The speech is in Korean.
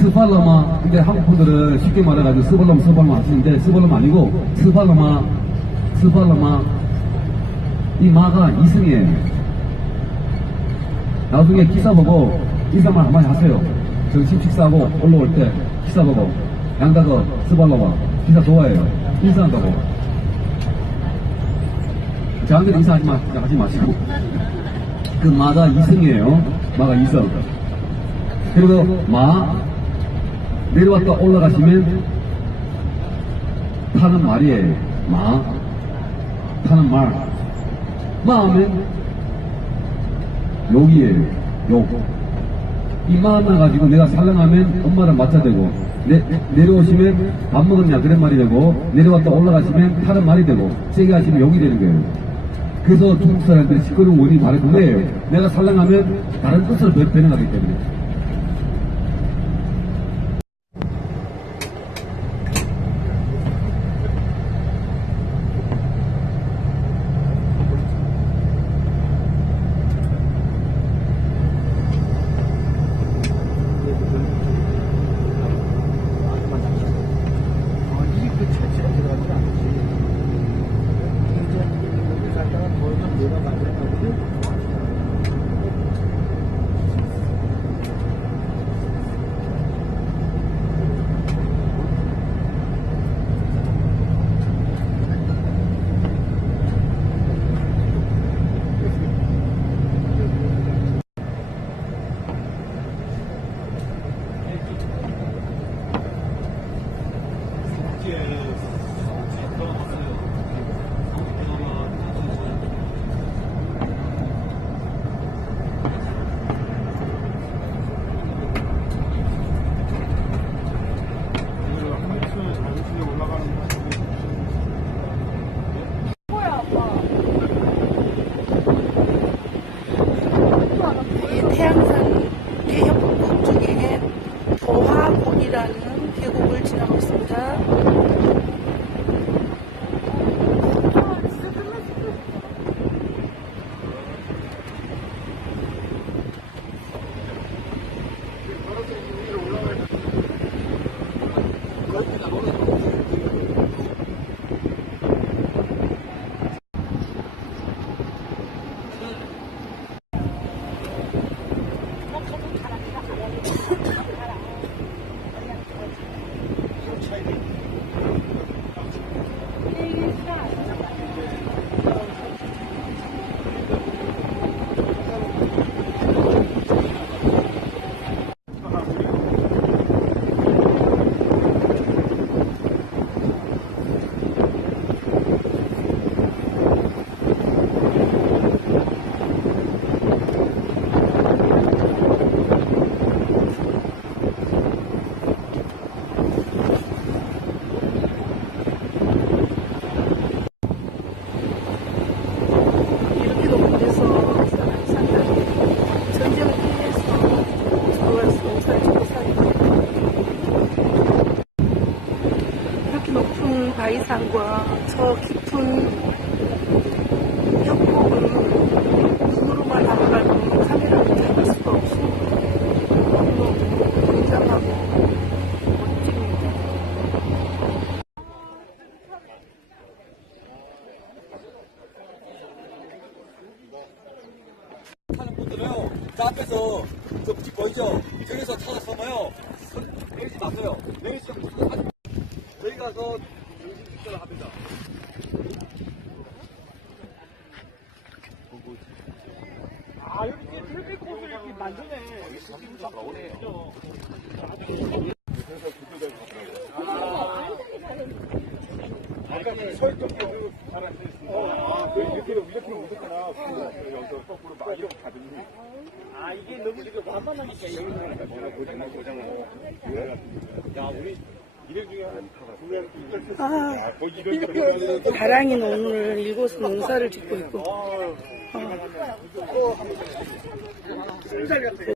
스팔러마 근데 한국 분들은 쉽게 말해가지고 스발러마 스발러마 하시는데 스발러마 아니고 스팔러마 스팔러마. 이 마가 이승이에요. 나중에 기사 보고 인사말 한마디 하세요. 정신 식사하고 올라올 때 기사 보고 양다거 스발러마 기사 좋아해요. 인사한다고. 저한테 인사하지 마, 하지 마시고. 그 마가 이승이에요. 마가 이승. 그리고 마 내려왔다 올라가시면 타는 말이에요. 마 타는 말. 마하면 욕이에요. 욕. 이마 만나가지고 내가 살랑하면 엄마를 맞춰야 되고 내, 내려오시면 밥 먹었냐 그런 말이 되고 내려왔다 올라가시면 타는 말이 되고 세게 하시면 욕이 되는 거예요. 그래서 중국 사람들이 시끄러운 원인이 바로 그거예요. 내가 살랑하면 다른 뜻으로 변- 변해가기 때문에. Thank you. 지나고 있습니다. 이렇게 높은 데서 산다니 전쟁을 피해서 서울에서 농사를 짓고 살고 이렇게 높은 바위산과 저 깊은 협곡을 눈으로만 알아가고 카메라로 잡을 수가 없습니다. 너무 굉장하고 멋집니다. 하는 분들은요, 저 앞에서 저집 보이죠? 저기서 찾아서면요, 내리지 마세요. 내리시면 무슨. 저희 가서 합니다. 아, 여기 이제 드래핑 코스를 이렇게 만드네. 아까 설정도 잘안 돼 있어. 아, 그 이렇게 이렇게 못했구나. 여기서 거꾸로 막 이렇게 가더니. 아, 이게 너무 이렇게 완만하니까 여기 고장 고장을. 야, 우리 아, 이런 다랑이는 오늘 이곳에 농사를 짓고 있고. 어.